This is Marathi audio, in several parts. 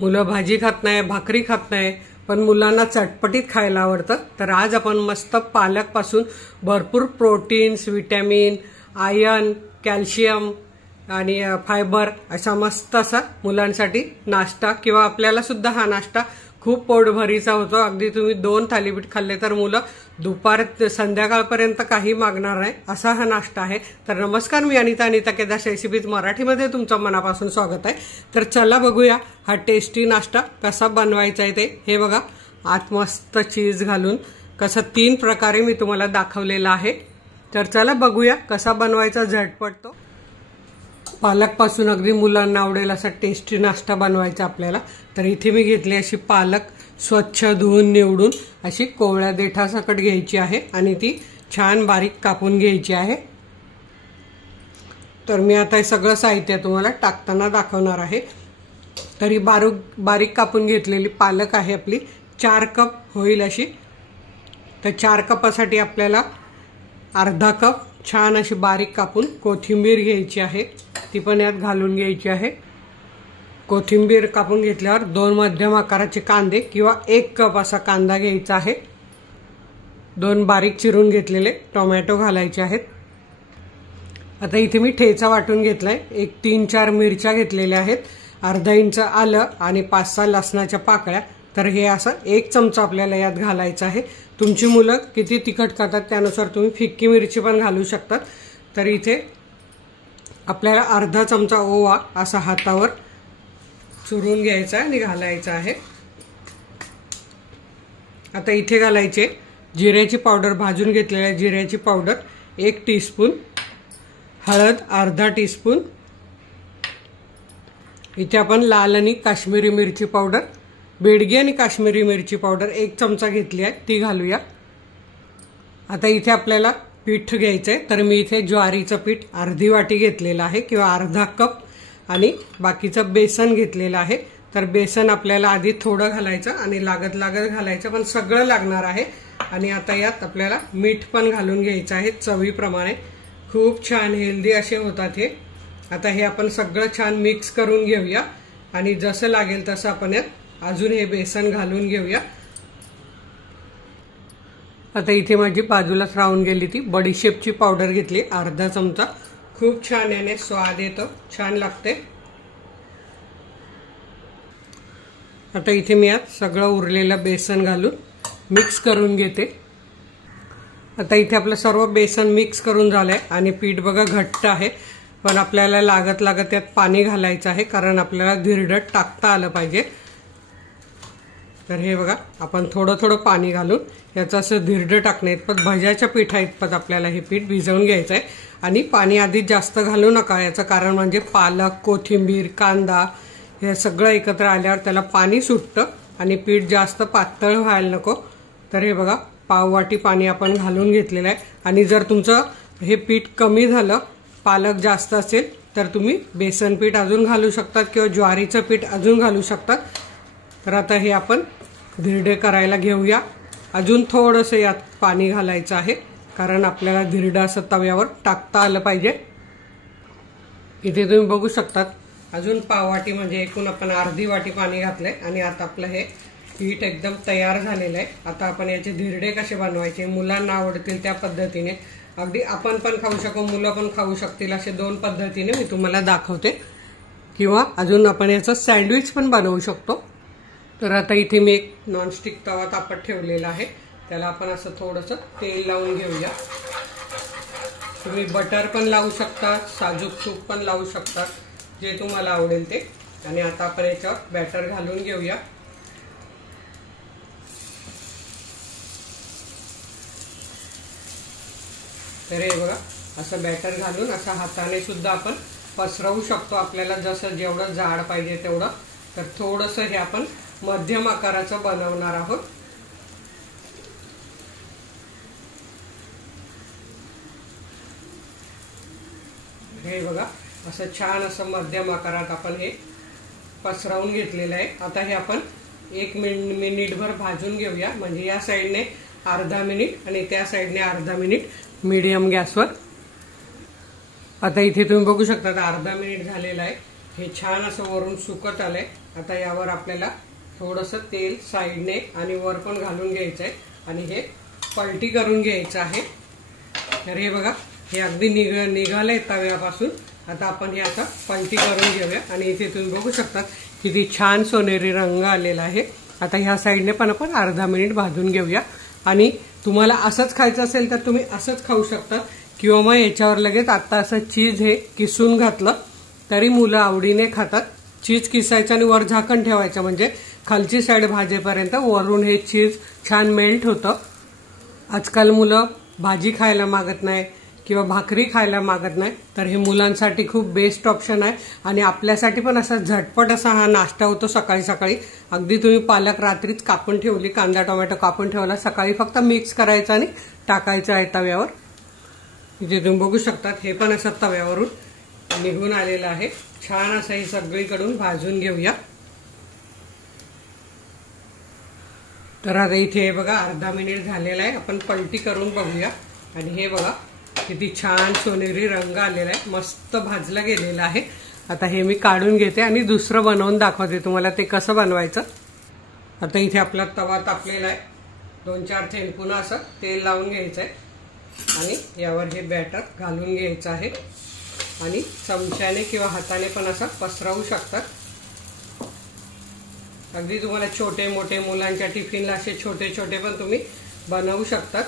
मुलं भाजी खात नाही, भाकरी खात नाही, पण मुलांना चटपटीत खायला आवडतं. तर आज आपण मस्त पालकपासून भरपूर प्रोटीन्स, विटॅमिन, आयर्न, कॅल्शियम आणि फायबर असा मस्त असा मुलांसाठी नाश्ता किंवा आपल्याला सुद्धा हा नाश्ता खूप पोटभरीचा होतो. अगदी तुम्ही 2 थालीपीठ खाल्ले तर मुलं दुपार संध्याकाळपर्यंत काही मागणार नाही असा हा नाश्ता आहे. तर नमस्कार, मी अनिता केदार रेसिपीज मराठीमध्ये तुमचं मनापासून स्वागत आहे. तर चला बघूया हा टेस्टी नाश्ता कसा बनवायचा आहे ते. हे बघा, आत मस्त चीज घालून कसं 3 प्रकारे मी तुम्हाला दाखवलेला आहे. तर चला बघूया कसा बनवायचा झटपट तो. पालकपासून अगदी मुलांना आवडेल असा टेस्टी नाश्ता बनवायचा आपल्याला. तर इथे मी घेतली अशी पालक स्वच्छ धुवून निवडून अशी कोवळ्या देठासकट घ्यायची आहे आणि ती छान बारीक कापून घ्यायची आहे. तर मी आता हे सगळं साहित्य तुम्हाला टाकताना दाखवणार आहे. तरी बारीक कापून घेतलेली पालक आहे आपली 4 कप होईल अशी. तर 4 कपासाठी आपल्याला अर्धा कप छान अशी बारीक कापून कोथिंबीर घ्यायची आहे, ती पण यात घालून घ्यायची आहे. कोथिंबीर कापून घेतल्यावर 2 मध्यम आकाराचे कांदे किंवा 1 कप असा कांदा घ्यायचा आहे. 2 बारीक चिरून घेतलेले टोमॅटो घालायचे आहेत. आता इथे मी ठेचा वाटून घेतलाय. 3-4 मिरच्या घेतलेल्या आहेत, अर्धा इंच आलं आणि 5-6 लसणाच्या पाकळ्या. तर हे असं 1 चमचा आपल्याला यात घालायचं आहे. तुमची मुलं किती तिखट खातात त्यानुसार तुम्ही फिक्की मिरची पण घालू शकतात. तर इथे आपल्याला अर्धा चमचा ओवा असा हातावर चुरून घ्यायचा आणि घालायचा आहे. आता इथे घालायचे जिऱ्याची पावडर, भाजून घेतलेल्या जिऱ्याची पावडर 1 टीस्पून, हळद अर्धा टीस्पून. इथे आपण लाल आणि काश्मीरी मिरची पावडर, बेडगी आणि काश्मीरी मिरची पावडर 1 चमचा घेतली आहे, ती घालूया. आता इथे आपल्याला पीठ घ्यायचंय. तर मी इथे ज्वारीचं पीठ अर्धी वाटी घेतलेलं आहे किंवा अर्धा कप आणि बाकीचं बेसन घेतलेलं आहे. तर बेसन आपल्याला आधी थोडं घालायचं आणि लागत घालायचं, पण सगळं लागणार आहे. आणि आता यात आपल्याला मीठ पण घालून घ्यायचं आहे चवीप्रमाणे. खूप छान हेल्दी असे होतात हे. आता हे आपण सगळं छान मिक्स करून घेऊया आणि जसं लागेल तसं आपण यात अजून हे बेसन घालून घेऊया. आता इथे माझी बाजूलाच राहून गेली ती बडीशेपची पावडर घेतली अर्धा चमचा. खूप छान याने स्वाद येतो, छान लागते. आता इथे मी यात सगळं उरलेलं बेसन घालून मिक्स करून घेते. आता इथे आपलं सर्व बेसन मिक्स करून झालंय आणि पीठ बघा घट्ट आहे, पण आपल्याला लागत यात पाणी घालायचं आहे कारण आपल्याला धिरडट टाकता आलं पाहिजे. तर हे बघा, आपण थोडं पाणी घालून याचं असं धिरडं टाकणे इतपत, भज्याच्या पिठा इतपत आपल्याला हे पीठ भिजवून घ्यायचं आहे. आणि पाणी आधी जास्त घालू नका, याचं कारण म्हणजे पालक, कोथिंबीर, कांदा हे सगळं एकत्र आल्यावर त्याला पाणी सुटतं आणि पीठ जास्त पातळ व्हायला नको. तर हे बघा, पाववाटी पाणी आपण घालून घेतलेलं आहे. आणि जर तुमचं हे पीठ कमी झालं, पालक जास्त असेल, तर तुम्ही बेसन पीठ अजून घालू शकतात किंवा ज्वारीचं पीठ अजून घालू शकतात. तर आता हे आपण धिरडे करायला घेऊया. अजून थोडंसं यात पाणी घालायचं आहे कारण आपल्याला धिरडं असं तव्यावर टाकता आलं पाहिजे. इथे तुम्ही बघू शकतात अजून पाववाटी म्हणजे एकूण आपण अर्धी वाटी पाणी घातलंय आणि आता आपलं हे पीठ एकदम तयार झालेलं आहे. आता आपण याचे धिरडे कसे बनवायचे, मुलांना आवडतील त्या पद्धतीने, अगदी आपण पण खाऊ शकू, मुलं पण खाऊ शकतील, असे 2 पद्धतीने मी तुम्हाला दाखवते. किंवा अजून आपण याचं सँडविच पण बनवू शकतो. तर आता इथे मी एक नॉनस्टिक तवा तापत ठेवलेला आहे, त्याला आपण असं थोडंसं तेल लावून घेऊया. तुम्ही बटर पण लावू शकता, साजूक तूप पण लावू शकता, जे तुम्हाला आवडेल ते. आणि आता आपण याच्यावर बॅटर घालून घेऊया. तर हे बघा, असं बॅटर घालून असं हाताने सुद्धा आपण पसरवू शकतो, आपल्याला जसं जेवढं जाड पाहिजे तेवढं. तर थोडंसं हे आपण मध्यम आकाराचं बनवणार आहोत. हे बघा, असं छान असं मध्यम आकारात आपण हे पसरवून घेतलेलं आहे. आता हे आपण 1 मिनिटभर भाजून घेऊया, म्हणजे या साईडने अर्धा मिनिट आणि त्या साईडने अर्धा मिनिट मीडियम गॅसवर. आता इथे तुम्ही बघू शकता अर्धा मिनिट झालेला आहे. हे छान असं वरून सुकत आलंय. आता यावर आपल्याला थोडंसं तेल साईडने आणि वर पण घालून घ्यायचं आहे आणि हे पलटी करून घ्यायचं आहे। तर हे बघा, हे अगदी निघालंय तव्यापासून। आता आपण हे आता पलटी करून घेऊया आणि इथे तुम्ही बघू शकता किती छान सोनेरी रंग आलेला आहे। आता ह्या साईडने पण आपण अर्धा मिनिट भाजून घेऊया आणि तुम्हाला असंच खायचं असेल तर तुम्ही असंच खाऊ शकता किंवा मग याच्यावर लगेच आता असं चीज हे किसून घातलं तरी मुलं आवडीने खातात। चीज किसायचं आणि वर झाकण ठेवायचं म्हणजे खालची साईड भाजेपर्यंत वरून हे चीज छान मेल्ट होतं। आजकाल मुलं भाजी खायला मागत नाही किंवा भाकरी खायला मागत नाही, तर हे मुलांसाठी खूप बेस्ट ऑप्शन आहे आणि आपल्यासाठी पण असा झटपट असा हा नाश्ता होतो सकाळी सकाळी। अगदी तुम्ही पालक रात्रीच कापून ठेवली, कांदा टोमॅटो कापून ठेवला, सकाळी फक्त मिक्स करायचं आणि टाकायचं आहे तव्यावर। इथे तुम्ही बघू शकता हे पण असं तव्यावरून निघून आलेलं आहे। छान असं हे सगळीकडून भाजून घेऊया। तर आता इथे बघा अर्धा मिनिट झालेला आहे, आपण पलटी करून बघूया आणि हे बघा किती छान सोनेरी रंग आलेला आहे, मस्त भाजलं गेलेलं आहे। आता हे मी काढून घेते आणि दुसरं बनवून दाखवते तुम्हाला ते कसं बनवायचं। आता इथे आपला तवा तापलेला आहे, 2-4 थेंब पुन्हा असं तेल लावून घ्यायचं आहे आणि यावर हे बॅटर घालून घ्यायचं आहे आणि चमच्याने किंवा हाताने पण असं पसरवू शकतात। अगदी तुम्हाला छोटे मोठे मुलांच्या टिफिनला असे छोटे छोटे पण तुम्ही बनवू शकतात।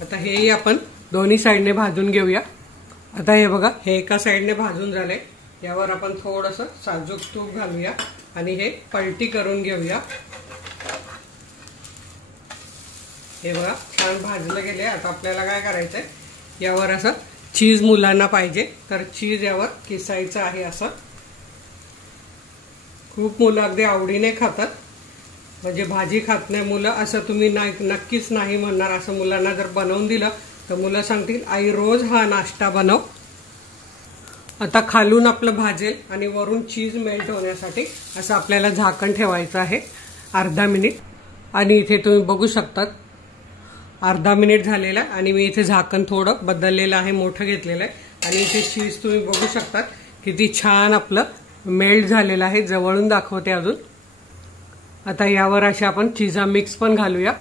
आता हेही आपण दोन्ही साईडने भाजून घेऊया। आता हे बघा हे एका साईडने भाजून झाले, यावर आपण थोडंसं साजूक तूप घालूया आणि हे पलटी करून घेऊया। हे बघा छान भाजलं गेले। आता आपल्याला काय करायचंय, यावर असं चीज मुलांना पाहिजे तर चीज यावर किसायचं आहे। असं खूप मुलं अगदी आवडीने खातात, म्हणजे भाजी खात नाही मुलं असं तुम्ही नक्कीच नाही म्हणणार। असं मुलांना जर बनवून दिलं तर मुलं सांगतील आई रोज हा नाश्ता बनव। आता खालून आपलं भाजेल आणि वरून चीज मेल्ट होण्यासाठी असं आपल्याला झाकण ठेवायचं आहे अर्धा मिनिट। आणि इथे तुम्ही बघू शकता अर्धा मिनिट झालेला आणि मी इथे झाकण थोडं बदललेलं आहे, मोठं घेतलेलं आहे आणि इथे चीज तुम्ही बघू शकता किती छान आपलं मेल्ट झालेलं आहे। जवळून दाखवते अजून। आता यावर अशा आपण चिजा मिक्स पण घालूया।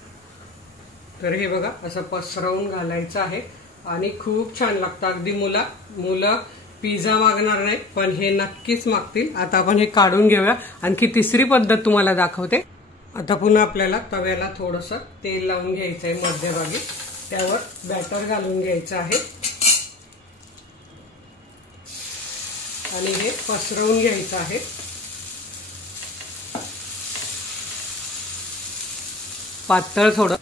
तर हे बघा असं पसरवून घालायचं आहे आणि खूप छान लागतं। अगदी मुलं पिझ्झा मागणार नाही पण हे नक्कीच मागतील। आता आपण हे काढून घेऊया। आणखी तिसरी पद्धत तुम्हाला दाखवते। आता पुन्हा आपल्याला तव्याला थोडंसं तेल लावून घ्यायचं आहे मध्यभागी, त्यावर बॅटर घालून घ्यायचं आहे आणि हे पसरवून घ्यायचं आहे। पातळ थोडं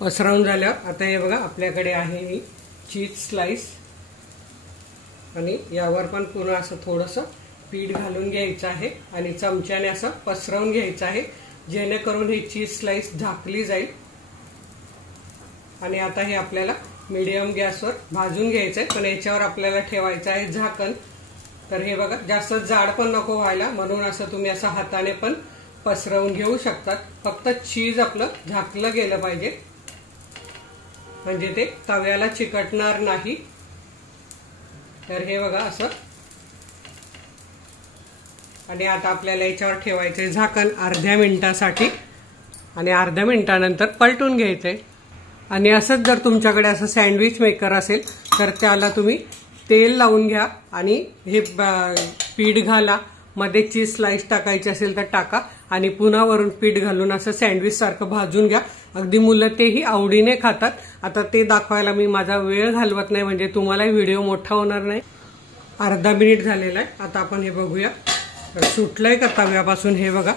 पसरवून झाल्यावर आता हे बघा आपल्याकडे आहे ही चीज स्लाइस आणि यावर पण पुन्हा असं थोडंसं पीठ घालून घ्यायचं आहे आणि चमच्याने असं पसरवून घ्यायचं आहे जेणेकरून ही चीज स्लाइस झाकली जाईल। आणि आता हे आपल्याला मीडियम गॅसवर भाजून घ्यायचं आहे, पण याच्यावर आपल्याला ठेवायचं आहे झाकण। तर हे बघा जास्त जाड पण नको व्हायला, म्हणून असं तुम्ही असं हाताने पण पसरवून घेऊ शकतात। फक्त चीज आपलं झाकलं गेलं पाहिजे म्हणजे ते तव्याला चिकटणार नाही। तर हे बघा असं। आणि आता आपल्याला याच्यावर ठेवायचंय झाकण अर्ध्या मिनिटासाठी आणि अर्ध्या मिनिटानंतर पलटून घ्यायचंय। आणि असंच जर तुमच्याकडे असं सँडविच मेकर असेल तर त्याला तुम्ही तेल लावून घ्या आणि हे पीठ घाला, मध्ये चीज स्लाइस टाकायची असेल तर टाका आणि पुन्हा वरून पीठ घालून असं सँडविच सारखं भाजून घ्या। अगदी मुलं तेही आवडीने खातात। आता ते दाखवायला मी माझा वेळ घालवत नाही म्हणजे तुम्हालाही व्हिडिओ मोठा होणार नाही। अर्धा मिनिट झालेला आहे। आता आपण हे बघूया सुटलंय का तव्यापासून। हे बघा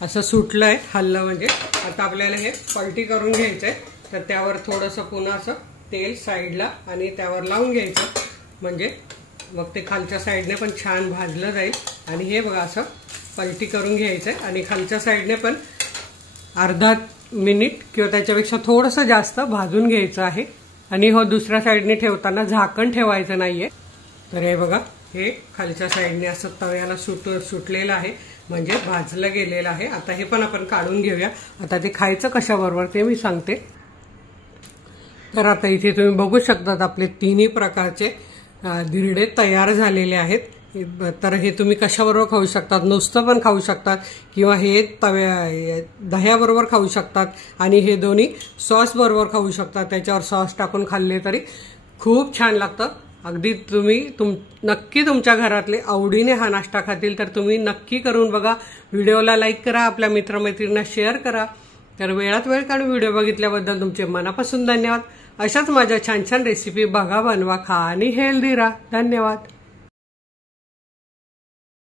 असं सुटलंय, हल्लं म्हणजे। आता आपल्याला हे पलटी करून घ्यायचंय, तर त्यावर थोडंसं पुन्हा असं तेल साईडला आणि त्यावर लावून घ्यायचं म्हणजे मग ते खालच्या साईडने पण छान भाजलं जाईल। आणि हे बघा असं पलटी करून घ्यायचंय आणि खालच्या साईडने पण अर्धा मिनिट किंवा त्याच्यापेक्षा थोडंसं जास्त भाजून घ्यायचं आहे। आणि हो दुसऱ्या साईडने ठेवताना झाकण ठेवायचं नाहीये। तर हे बघा हे खालच्या साईडने असं तव्याला सुटलेलं आहे म्हणजे भाजलं गेलेलं आहे। आता हे पण आपण काढून घेऊया। आता ते खायचं कशाबरोबर ते मी सांगते। तर आता इथे तुम्ही बघू शकता आपले तिन्ही प्रकारचे धिरडे तयार झालेले आहेत। तर हे तुम्ही कशाबरोबर खाऊ शकतात, नुसतं पण खाऊ शकतात किंवा हे दह्याबरोबर खाऊ शकतात आणि हे दोन्ही सॉस बरोबर खाऊ शकतात. त्याच्यावर सॉस टाकून खाल्ले तरी खूप छान लागतं. अगदी तुम्ही नक्की तुमच्या घरातले आवडीने हा नाश्ता खातील तर तुम्ही नक्की करून बघा. व्हिडिओला लाईक करा, आपल्या मित्रमैत्रिणींना शेअर करा. तर वेळात वेळ काढून व्हिडिओ बघितल्याबद्दल तुमचे मनापासून धन्यवाद. अशाच माझ्या छान छान रेसिपी बघा, बनवा, खा आणि हेल्दी राहा. धन्यवाद.